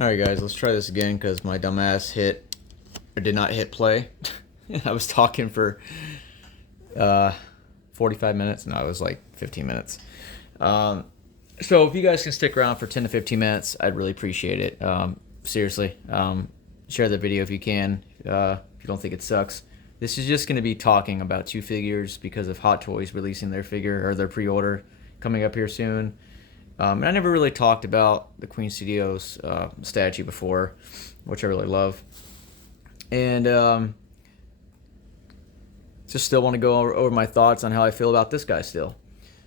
Alright guys, let's try this again because my dumbass did not hit play. I was talking for uh, 45 minutes. No, it was like 15 minutes. So if you guys can stick around for 10 to 15 minutes, I'd really appreciate it. Seriously. Share the video if you can, if you don't think it sucks. This is just going to be talking about two figures because of Hot Toys releasing their figure or their pre-order coming up here soon. And I never really talked about the Queen Studios statue before, which I really love. And just still want to go over my thoughts on how I feel about this guy still.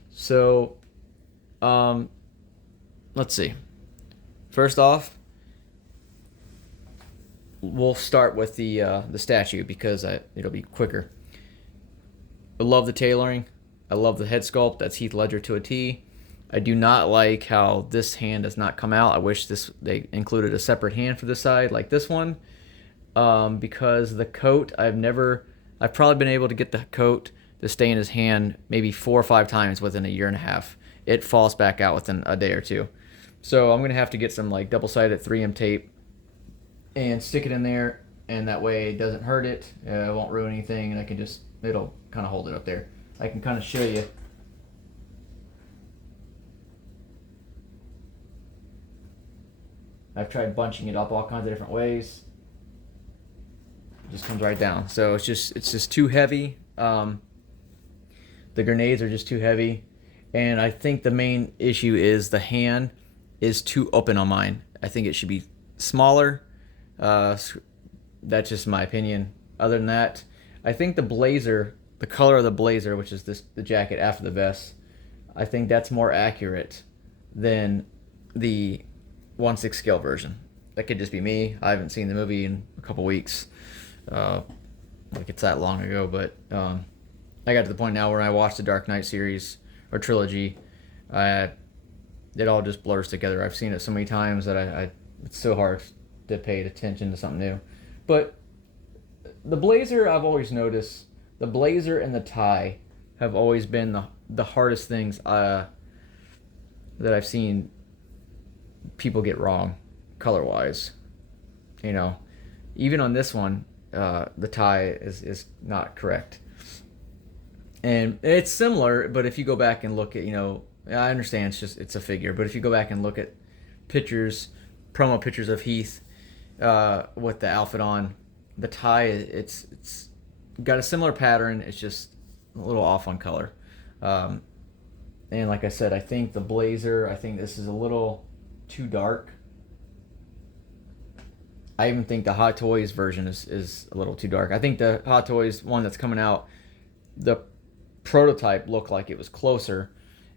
So, let's see. First off, we'll start with the statue because it'll be quicker. I love the tailoring. I love the head sculpt. That's Heath Ledger to a T. I do not like how this hand does not come out. I wish they included a separate hand for this side like this one, because the coat I've probably been able to get the coat to stay in his hand maybe 4 or 5 times within a year and a half. It falls back out within a day or two. So I'm gonna have to get some like double-sided 3M tape and stick it in there, and that way it doesn't hurt it. It won't ruin anything, and it'll kind of hold it up there. I can kind of show you. I've tried bunching it up all kinds of different ways. It just comes right down. So it's just too heavy. The grenades are just too heavy, and I think the main issue is the hand is too open on mine. I think it should be smaller. That's just my opinion. Other than that, I think the blazer, the color of the blazer, which is the jacket after the vest, I think that's more accurate than the 1/6 scale version. That could just be me. I haven't seen the movie in a couple weeks. Like it's that long ago, but I got to the point now where I watched the Dark Knight series or trilogy, it all just blurs together. I've seen it so many times that it's so hard to pay attention to something new. But the blazer, I've always noticed, the blazer and the tie have always been the hardest things that I've seen people get wrong color wise. You know, even on this one, the tie is not correct. And it's similar, but if you go back and look at, I understand it's a figure, but if you go back and look at promo pictures of Heath with the outfit on, the tie, it's got a similar pattern. It's just a little off on color. And like I said, I think the blazer, I think this is a little too dark. I even think the Hot Toys version is a little too dark. I think the Hot Toys one that's coming out, the prototype looked like it was closer,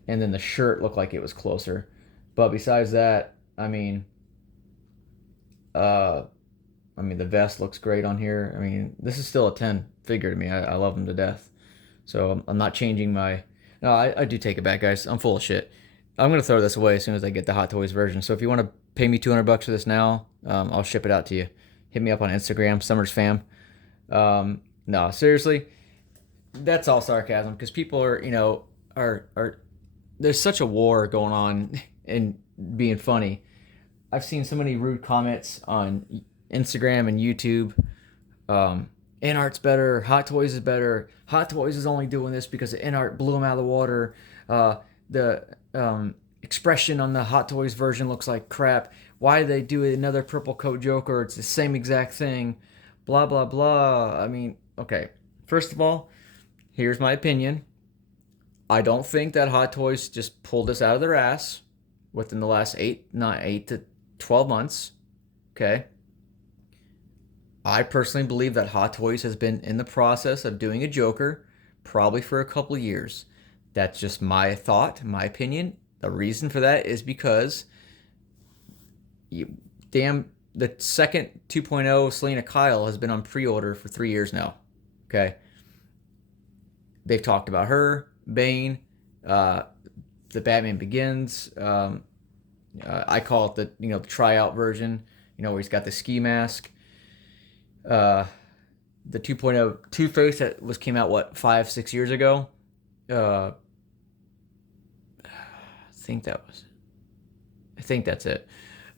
and then the shirt looked like it was closer. But besides that, I mean, the vest looks great on here. I mean, this is still a 10 figure to me. I love them to death. So I'm not changing my... No, I do take it back, guys. I'm full of shit. I'm going to throw this away as soon as I get the Hot Toys version. So if you want to pay me $200 for this now, I'll ship it out to you. Hit me up on Instagram, Summers Fam. No, seriously, that's all sarcasm because people are there's such a war going on and being funny. I've seen so many rude comments on Instagram and YouTube. Inart's better. Hot Toys is better. Hot Toys is only doing this because Inart blew him out of the water. The expression on the Hot Toys version looks like crap. Why did they do another purple coat Joker? It's the same exact thing. Blah, blah, blah. I mean, okay. First of all, here's my opinion. I don't think that Hot Toys just pulled this out of their ass within the last 8 to 12 months. Okay. I personally believe that Hot Toys has been in the process of doing a Joker probably for a couple of years. That's just my thought, my opinion. The reason for that is because the second 2.0 Selena Kyle has been on pre-order for 3 years now. Okay. They've talked about her, Bane, the Batman Begins. I call it the tryout version, where he's got the ski mask. The 2.0 Two-Face that came out 5-6 years ago. I think that's it.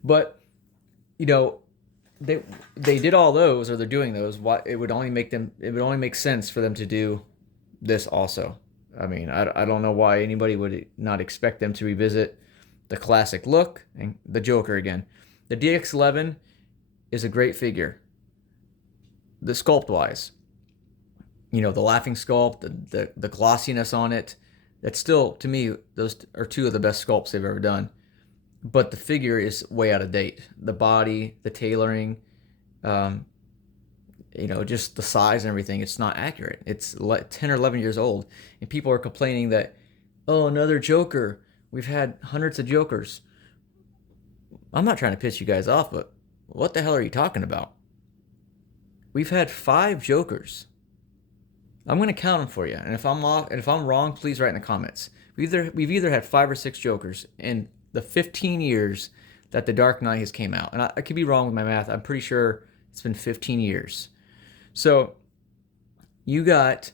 But you know, they did all those, or they're doing those. Why it would only make them? It would only make sense for them to do this also. I mean, I don't know why anybody would not expect them to revisit the classic look and the Joker again. The DX11 is a great figure. The sculpt wise, the laughing sculpt, the glossiness on it, that's still, to me, those are two of the best sculpts they've ever done. But the figure is way out of date. The body, the tailoring, just the size and everything, it's not accurate. It's 10 or 11 years old. And people are complaining that, oh, another Joker. We've had hundreds of Jokers. I'm not trying to piss you guys off, but what the hell are you talking about? We've had 5 Jokers. I'm going to count them for you. And if I'm off, and if I'm wrong, please write in the comments. We've either had 5 or 6 Jokers in the 15 years that The Dark Knight has came out. And I could be wrong with my math. I'm pretty sure it's been 15 years. So you got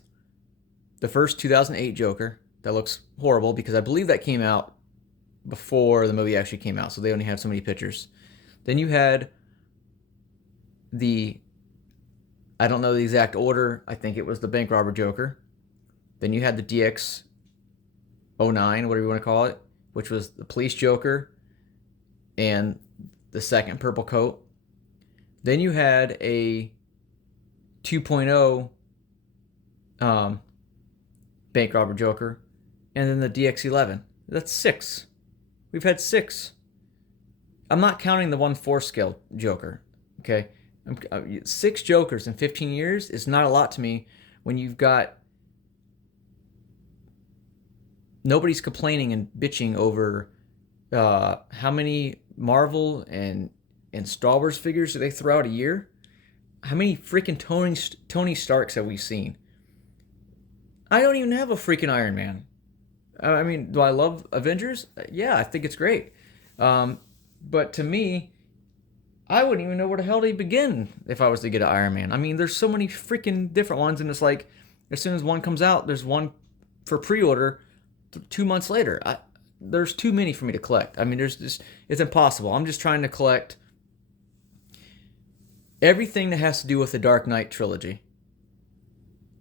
the first 2008 Joker. That looks horrible because I believe that came out before the movie actually came out. So they only have so many pictures. Then you had I don't know the exact order. I think it was the bank robber Joker. Then you had the DX09, whatever you want to call it, which was the police Joker and the second purple coat. Then you had a 2.0 bank robber Joker, and then the DX11. That's 6. We've had 6. I'm not counting the 1/4 scale Joker. Okay, 6 Jokers in 15 years is not a lot to me when you've got nobody's complaining and bitching over how many Marvel and Star Wars figures do they throw out a year? How many freaking Tony Starks have we seen? I don't even have a freaking Iron Man. I mean, do I love Avengers? Yeah, I think it's great. But to me, I wouldn't even know where the hell to begin if I was to get an Iron Man. I mean, there's so many freaking different ones, and it's like, as soon as one comes out, there's one for pre-order 2 months later. There's too many for me to collect. I mean, it's impossible. I'm just trying to collect everything that has to do with the Dark Knight trilogy.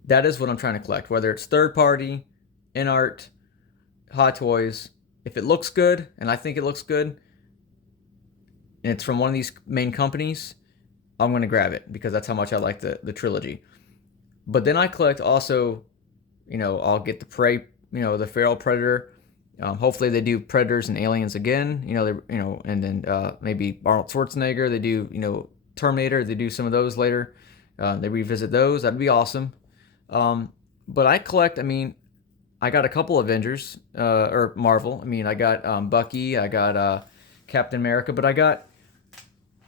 That is what I'm trying to collect, whether it's third party, Inart, Hot Toys. If it looks good, and I think it looks good, and it's from one of these main companies, I'm going to grab it because that's how much I like the trilogy. But then I collect also, I'll get the Prey, the Feral Predator. Hopefully they do Predators and Aliens again, and then maybe Arnold Schwarzenegger. They do, Terminator. They do some of those later. They revisit those. That'd be awesome. But I collect, I got a couple Avengers, or Marvel. I got Bucky. I got Captain America. But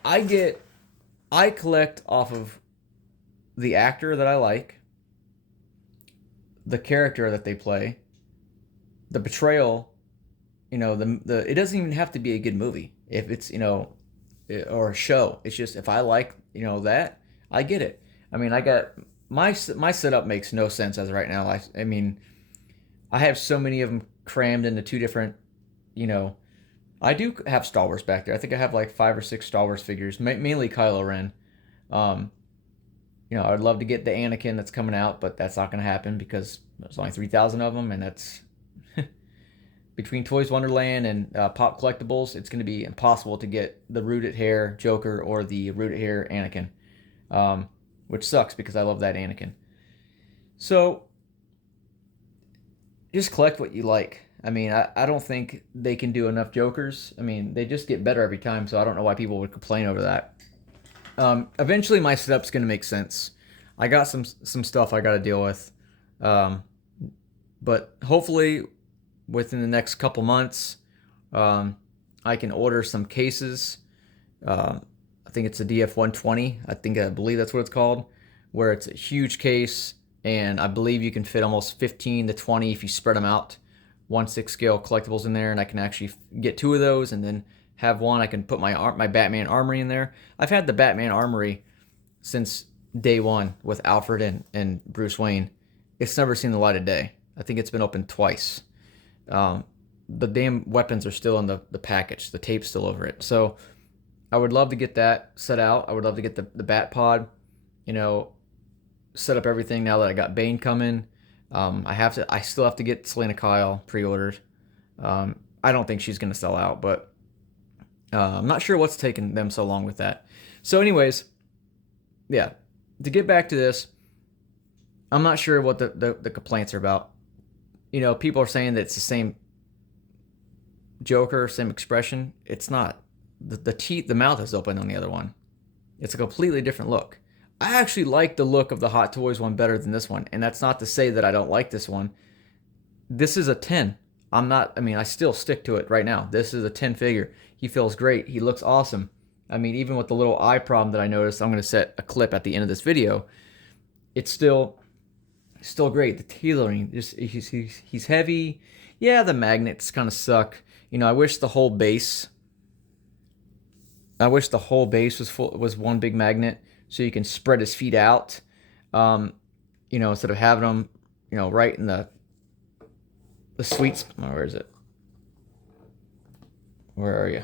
I collect off of the actor that I like, the character that they play, the portrayal, it doesn't even have to be a good movie. If it's, or a show. It's just, if I like, that, I get it. I got, my setup makes no sense as of right now. I have so many of them crammed into 2 different, I do have Star Wars back there. I think I have like 5 or 6 Star Wars figures, mainly Kylo Ren. I'd love to get the Anakin that's coming out, but that's not going to happen because there's only 3,000 of them, and that's between Toys Wonderland and Pop Collectibles, it's going to be impossible to get the rooted hair Joker or the rooted hair Anakin, which sucks because I love that Anakin. So just collect what you like. I don't think they can do enough Jokers. They just get better every time, so I don't know why people would complain over that. Eventually, my setup's going to make sense. I got some stuff I got to deal with. But hopefully, within the next couple months, I can order some cases. I think it's a DF120. I believe that's what it's called, where it's a huge case, and I believe you can fit almost 15 to 20 if you spread them out. 1/6 scale collectibles in there, and I can actually get 2 of those, and then have one. I can put my Batman Armory in there. I've had the Batman Armory since day one with Alfred and Bruce Wayne. It's never seen the light of day. I think it's been opened twice. The damn weapons are still in the package. The tape's still over it. So I would love to get that set out. I would love to get the bat pod, you know, set up everything now that I got Bane coming. I still have to get Selena Kyle pre-ordered. I don't think she's gonna sell out, but I'm not sure what's taking them so long with that. So, anyways, yeah. To get back to this, I'm not sure what the complaints are about. You know, people are saying that it's the same Joker, same expression. It's not. The teeth, the mouth is open on the other one. It's a completely different look. I actually like the look of the Hot Toys one better than this one, and that's not to say that I don't like this one. This is a 10. I still stick to it right now. This is a 10 figure. He feels great. He looks awesome. I mean, even with the little eye problem that I noticed, I'm going to set a clip at the end of this video. It's still great. The tailoring, he's heavy. Yeah, the magnets kind of suck. You know, I wish the whole base was one big magnet so you can spread his feet out. You know, instead of having them, you know, right in the sweet spot. Oh, where is it? Where are you?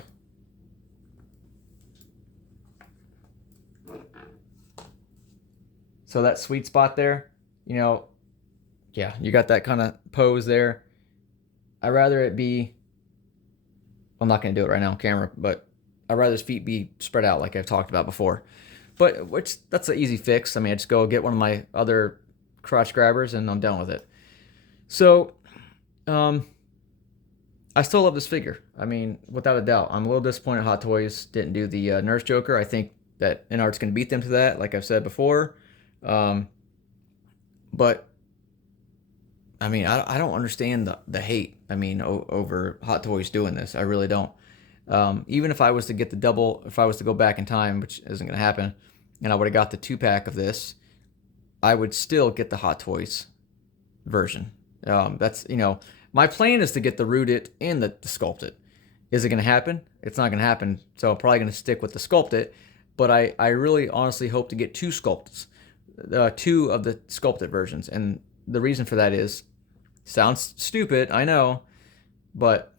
So that sweet spot there, you know, yeah, you got that kind of pose there. I'd rather it be, I'm not going to do it right now on camera, but I'd rather his feet be spread out like I've talked about before. But that's an easy fix. I mean, I just go get one of my other crotch grabbers and I'm done with it. So, I still love this figure. I mean, without a doubt. I'm a little disappointed Hot Toys didn't do the Nurse Joker. I think that Inart's going to beat them to that, like I've said before. But I mean, I don't understand the hate. I mean, over Hot Toys doing this, I really don't. Even if I was to get if I was to go back in time, which isn't going to happen, and I would have got the 2-pack of this, I would still get the Hot Toys version. That's, you know, my plan is to get the rooted and the sculpted. Is it going to happen? It's not going to happen. So I'm probably going to stick with the sculpted. But I really honestly hope to get 2 sculpts. 2 of the sculpted versions. And the reason for that is, sounds stupid, I know, but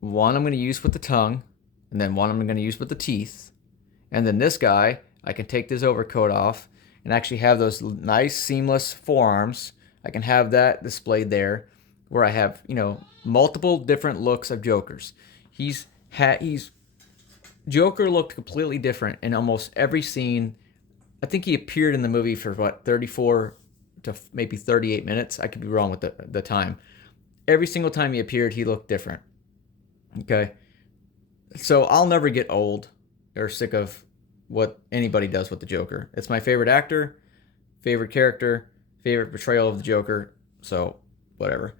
one I'm going to use with the tongue, and then one I'm going to use with the teeth. And then this guy, I can take this overcoat off and actually have those nice seamless forearms. I can have that displayed there where I have, you know, multiple different looks of Jokers. Joker looked completely different in almost every scene. I think he appeared in the movie for 34 to maybe 38 minutes. I could be wrong with the time. Every single time he appeared, he looked different. Okay. So I'll never get old or sick of what anybody does with the Joker. It's my favorite actor, favorite character, favorite portrayal of the Joker. So whatever.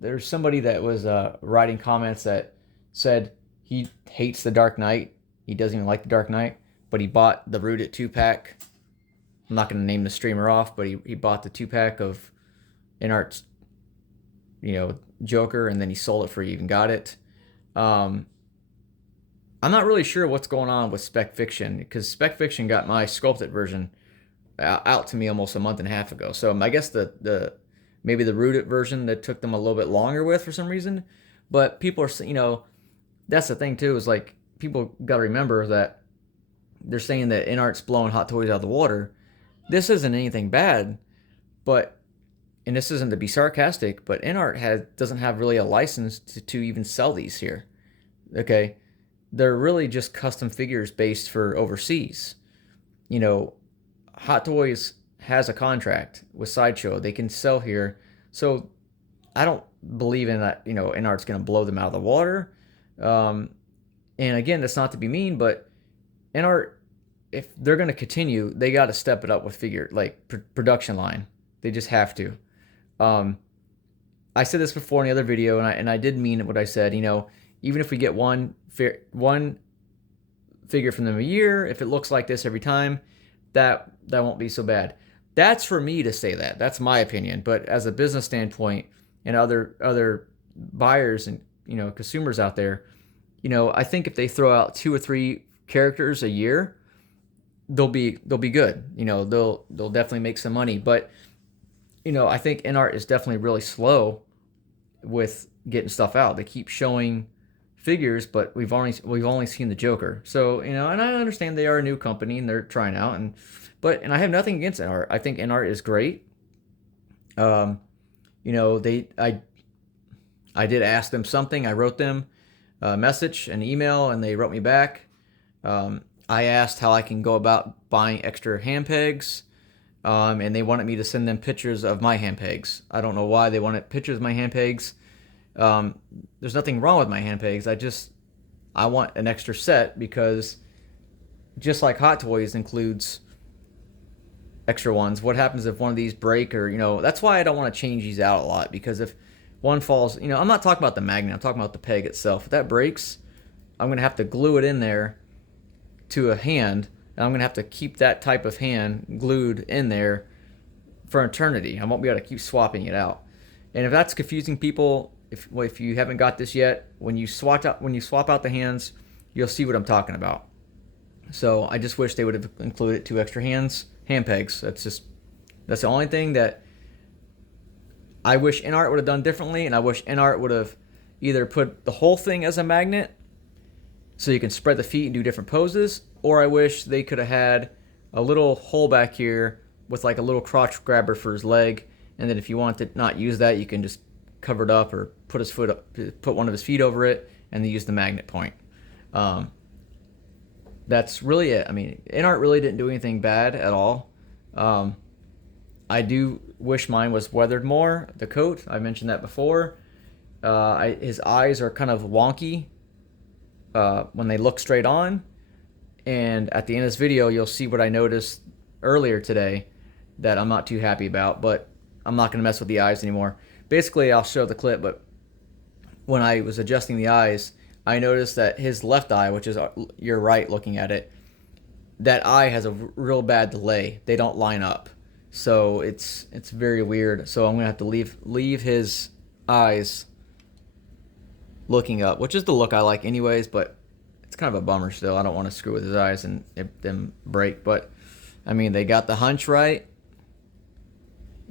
There's somebody that was writing comments that said he hates the Dark Knight. He doesn't even like the Dark Knight, but he bought the rooted 2-pack. I'm not going to name the streamer off, but he bought the 2-pack of Inart's, you know, Joker, and then he sold it before he even got it. I'm not really sure what's going on with Spec Fiction, because Spec Fiction got my sculpted version out to me almost a month and a half ago. So I guess maybe the rooted version that took them a little bit longer with for some reason. But people are, you know, that's the thing too, is like, people got to remember that they're saying that Inart's blowing Hot Toys out of the water. This isn't anything bad, but, and this isn't to be sarcastic, but Inart doesn't have really a license to even sell these here. Okay? They're really just custom figures based for overseas. You know, Hot Toys has a contract with Sideshow. They can sell here. So I don't believe in that, you know, Inart's going to blow them out of the water. And again, that's not to be mean, but Inart, if they're going to continue, they got to step it up with production line. They just have to. I said this before in the other video, and I did mean what I said. You know, even if we get one figure from them a year, if it looks like this every time, that won't be so bad. That's for me to say that. That's my opinion. But as a business standpoint, and other buyers and, you know, consumers out there, you know, I think if they throw out 2 or 3 characters a year, they'll be good. You know, they'll definitely make some money. But, you know, I think Inart is definitely really slow with getting stuff out. They keep showing figures, but we've only seen the Joker. So, you know, and I understand they are a new company and they're trying out, and I have nothing against Inart. I think Inart is great. You know, I did ask them something. I wrote them a message, an email, and they wrote me back. I asked how I can go about buying extra hand pegs, and they wanted me to send them pictures of my hand pegs. I don't know why they wanted pictures of my hand pegs. There's nothing wrong with my hand pegs. I want an extra set because just like Hot Toys includes extra ones, what happens if one of these break, or, you know, that's why I don't want to change these out a lot, because if one falls, you know, I'm not talking about the magnet, I'm talking about the peg itself. If that breaks, I'm going to have to glue it in there to a hand, and I'm going to have to keep that type of hand glued in there for eternity. I won't be able to keep swapping it out. And if that's confusing people, if you haven't got this yet, when you swap out the hands, you'll see what I'm talking about. So I just wish they would have included 2 extra hand pegs. That's the only thing that I wish Inart would have done differently, and I wish Inart would have either put the whole thing as a magnet so you can spread the feet and do different poses, or I wish they could have had a little hole back here with like a little crotch grabber for his leg, and then if you want to not use that, you can just cover it up or put one of his feet over it and then use the magnet point. That's really it. I mean, Inart really didn't do anything bad at all. I do wish mine was weathered more, the coat. I mentioned that before. His eyes are kind of wonky when they look straight on. And at the end of this video, you'll see what I noticed earlier today that I'm not too happy about, but I'm not going to mess with the eyes anymore. Basically, I'll show the clip, but when I was adjusting the eyes, I noticed that his left eye, which is your right looking at it, that eye has a real bad delay. They don't line up. So it's very weird. So I'm going to have to leave his eyes looking up, which is the look I like anyways, but it's kind of a bummer still. I don't want to screw with his eyes and them break. But, I mean, they got the hunch right.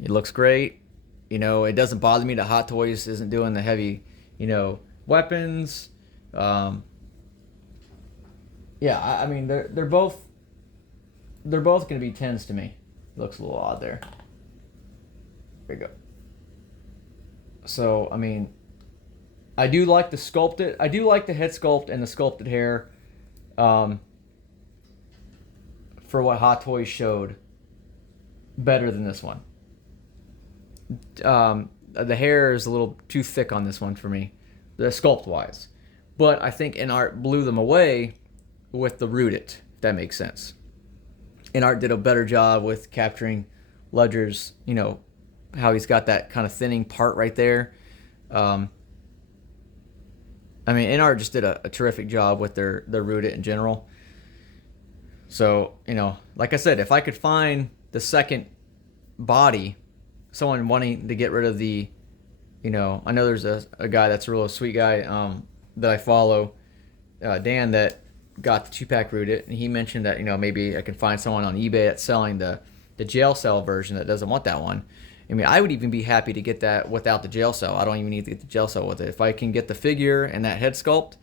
It looks great. You know, it doesn't bother me that Hot Toys isn't doing the heavy, you know, weapons. Yeah, I mean, they're both going to be 10s to me. It looks a little odd there. There you go. So, I mean, I do like the sculpted. I do like the head sculpt and the sculpted hair. For what Hot Toys showed, better than this one. The hair is a little too thick on this one for me, the sculpt wise. But I think Inart blew them away with the rooted, if that makes sense. Inart did a better job with capturing Ledger's, you know, how he's got that kind of thinning part right there. I mean, Inart just did a terrific job with their rooted in general. So, you know, like I said, if I could find the second body, someone wanting to get rid of the, you know, I know there's a guy that's a real sweet guy that I follow, Dan, that got the 2-pack rooted, and he mentioned that, you know, maybe I can find someone on eBay that's selling the jail cell version that doesn't want that one. I mean, I would even be happy to get that without the jail cell. I don't even need to get the jail cell with it. If I can get the figure and that head sculpt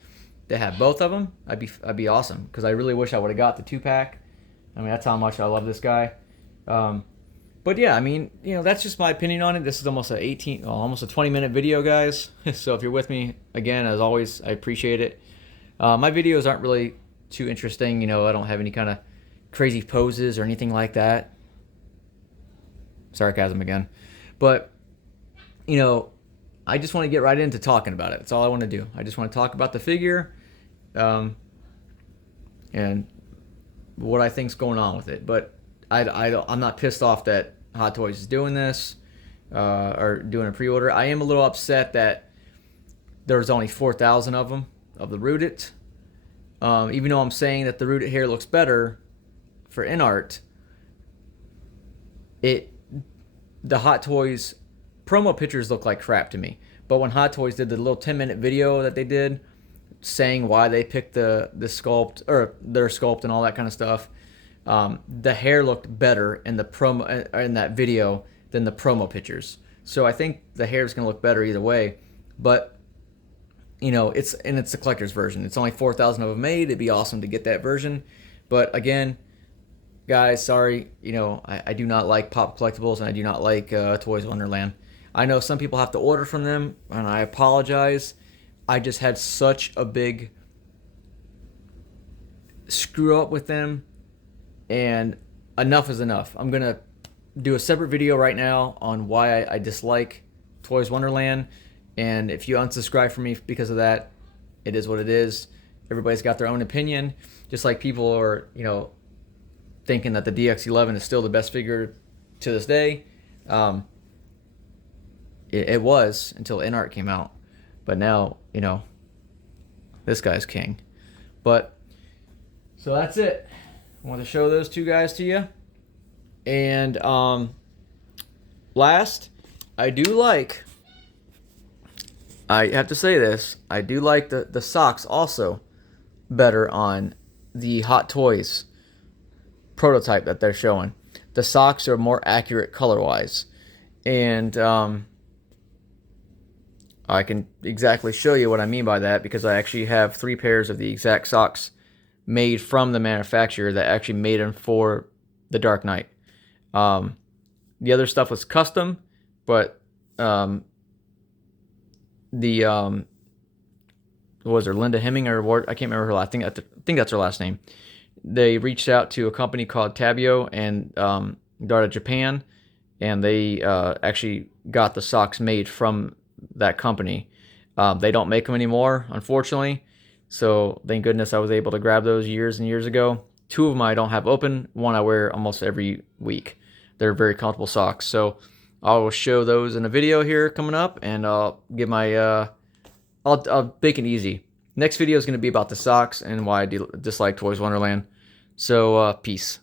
to have both of them, I'd be awesome, because I really wish I would have got the 2-pack. I mean, that's how much I love this guy. But yeah, I mean, you know, that's just my opinion on it. This is almost almost a 20-minute video, guys. So if you're with me, again, as always, I appreciate it. My videos aren't really too interesting. You know, I don't have any kind of crazy poses or anything like that. Sarcasm again. But, you know, I just want to get right into talking about it. That's all I want to do. I just want to talk about the figure and what I think's going on with it. But I'm not pissed off that Hot Toys is doing this or doing a pre-order. I am a little upset that there's only 4,000 of them, of the rooted. Even though I'm saying that the rooted hair looks better for Inart, the Hot Toys promo pictures look like crap to me. But when Hot Toys did the little 10-minute video that they did saying why they picked the sculpt, or their sculpt and all that kind of stuff, the hair looked better in the promo in that video than the promo pictures. So I think the hair is going to look better either way. But you know, it's the collector's version. It's only 4,000 of them made. It'd be awesome to get that version. But again, guys, sorry, you know, I do not like Pop Collectibles, and I do not like Toys Wonderland. I know some people have to order from them, and I apologize. I just had such a big screw up with them, and enough is enough. I'm going to do a separate video right now on why I dislike Toys Wonderland, and if you unsubscribe from me because of that, it is what it is. Everybody's got their own opinion, just like people are, you know, thinking that the DX11 is still the best figure to this day. It was until Inart came out, but now, you know, this guy's king. But so that's it. I want to show those two guys to you. And last, I have to say this, I do like the socks also better on the Hot Toys prototype that they're showing. The socks are more accurate color-wise. And I can exactly show you what I mean by that, because I actually have 3 pairs of the exact socks made from the manufacturer that actually made them for the Dark Knight. The other stuff was custom, but what was her, Linda Hemming or what? I can't remember her last. I think that's her last name. They reached out to a company called Tabio and out of Japan, and they actually got the socks made from that company. They don't make them anymore, unfortunately. So thank goodness I was able to grab those years and years ago. 2 of them I don't have open. 1 I wear almost every week. They're very comfortable socks. So I will show those in a video here coming up, and I'll give my I'll make it easy. Next video is going to be about the socks and why I dislike Toys Wonderland. So peace.